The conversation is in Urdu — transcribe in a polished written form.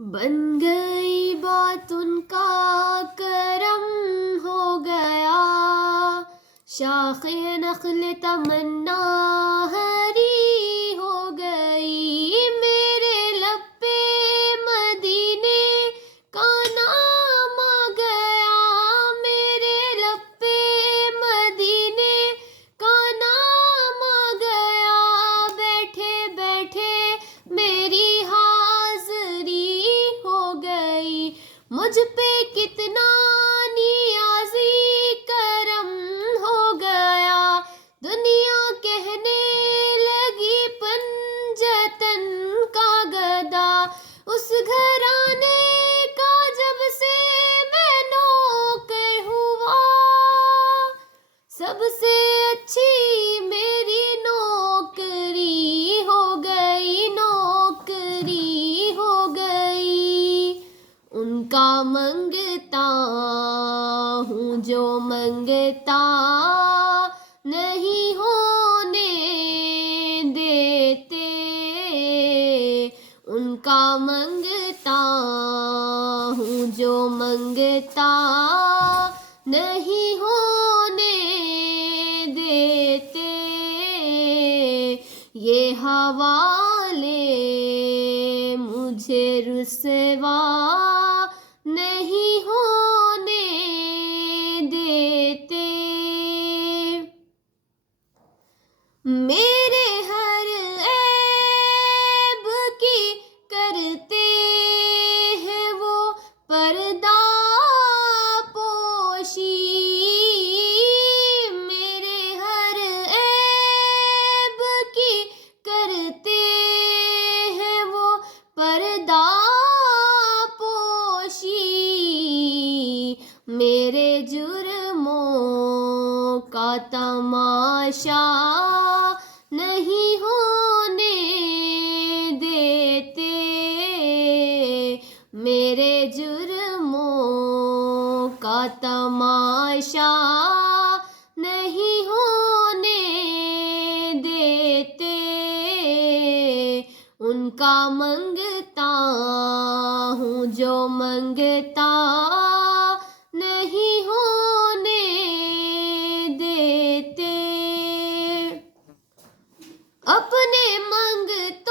بن گئی بات ان کا کرم ہو گیا، شاخ نخل تمنا ہری ہو گئی، میرے لب پہ مدینے کا نام آ گیا، میرے لب پہ مدینے کا نام آ گیا، بیٹھے بیٹھے میری حاضری ہو گئی، مجھ پہ کتنا نیازی کرم ہو گیا، دنیا کہنے لگی پنجتن کا گدا، اس گھرانے کا جب سے میں نوکر ہوا، سب سے اچھی میری نوکری ہو گئی، نوکری ہو گئی، ان کا منگتا ہوں جو منگتا نہیں ہونے دیتے، ان کا منگتا ہوں جو منگتا نہیں ہونے دیتے، یہ حوالے مجھے رسوا نہیں ہونے دیتے، میرے ہر عیب کی کرتے ہیں وہ پردہ پوشی، میرے ہر عیب کی کرتے ہیں وہ پردہ پوشی، میرے جرموں کا تماشا نہیں ہونے دیتے، میرے جرموں کا تماشا نہیں ہونے دیتے، ان کا منگتا ہوں جو منگتا نہیں ہونے دیتے، اپنے منگتوں